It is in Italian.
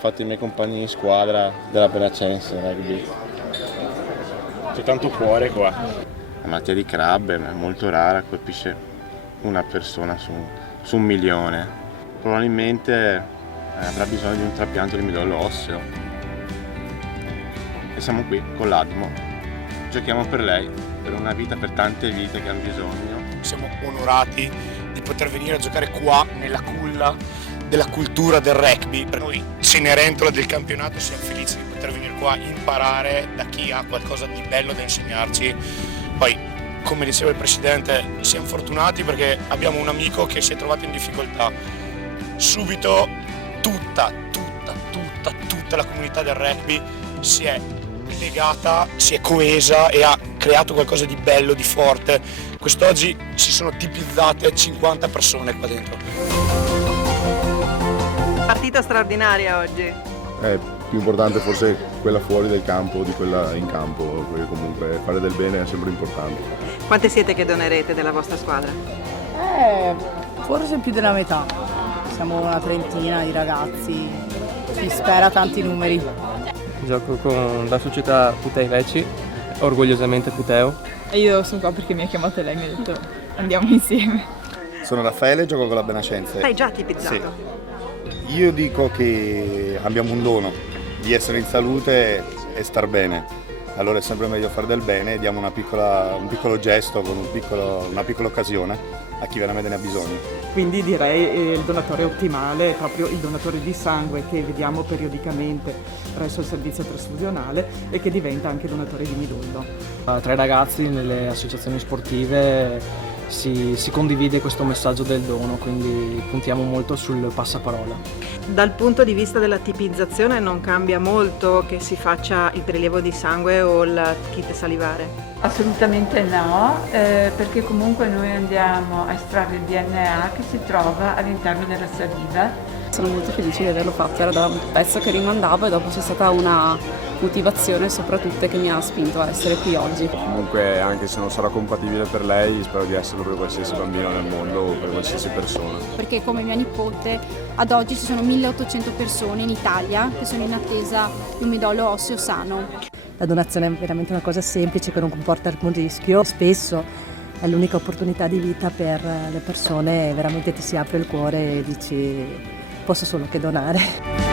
fatto i miei compagni di squadra della Benacense Rugby. C'è tanto cuore qua. La malattia di Crabbe è molto rara, colpisce una persona su 1 milione. Probabilmente avrà bisogno di un trapianto di midollo osseo. E siamo qui con l'Atmo, giochiamo per lei, per una vita, per tante vite che hanno bisogno. Siamo onorati di poter venire a giocare qua nella culla della cultura del rugby. Per noi Cenerentola del campionato siamo felici di poter venire qua a imparare da chi ha qualcosa di bello da insegnarci. Poi, come diceva il Presidente, siamo fortunati perché abbiamo un amico che si è trovato in difficoltà. Subito tutta la comunità del rugby si è legata, si è coesa e ha creato qualcosa di bello, di forte. Quest'oggi si sono tipizzate 50 persone qua dentro. Partita straordinaria oggi. È più importante forse quella fuori del campo di quella in campo, perché comunque fare del bene è sempre importante. Quante siete che donerete della vostra squadra? Forse più della metà. Siamo una trentina di ragazzi, si spera tanti numeri. Gioco con la società Putei Lecci, orgogliosamente Puteo. Io sono qua perché mi ha chiamato lei e mi ha detto andiamo insieme. Sono Raffaele e gioco con la Benacense. Hai già tipizzato? Sì. Io dico che abbiamo un dono di essere in salute e star bene. Allora è sempre meglio fare del bene e diamo un piccolo gesto con una piccola occasione a chi veramente ne ha bisogno. Quindi direi il donatore ottimale è proprio il donatore di sangue che vediamo periodicamente presso il servizio trasfusionale e che diventa anche donatore di midollo. Tra i ragazzi nelle associazioni sportive si condivide questo messaggio del dono, quindi puntiamo molto sul passaparola. Dal punto di vista della tipizzazione non cambia molto che si faccia il prelievo di sangue o il kit salivare? Assolutamente no, perché comunque noi andiamo a estrarre il DNA che si trova all'interno della saliva. Sono molto felice di averlo fatto, era da un pezzo che rimandavo e dopo c'è stata una motivazione soprattutto che mi ha spinto a essere qui oggi. Comunque anche se non sarà compatibile per lei, spero di esserlo per qualsiasi bambino nel mondo o per qualsiasi persona. Perché come mia nipote ad oggi ci sono 1800 persone in Italia che sono in attesa di un midollo osseo sano. La donazione è veramente una cosa semplice che non comporta alcun rischio, spesso è l'unica opportunità di vita per le persone, veramente ti si apre il cuore e dici posso solo che donare.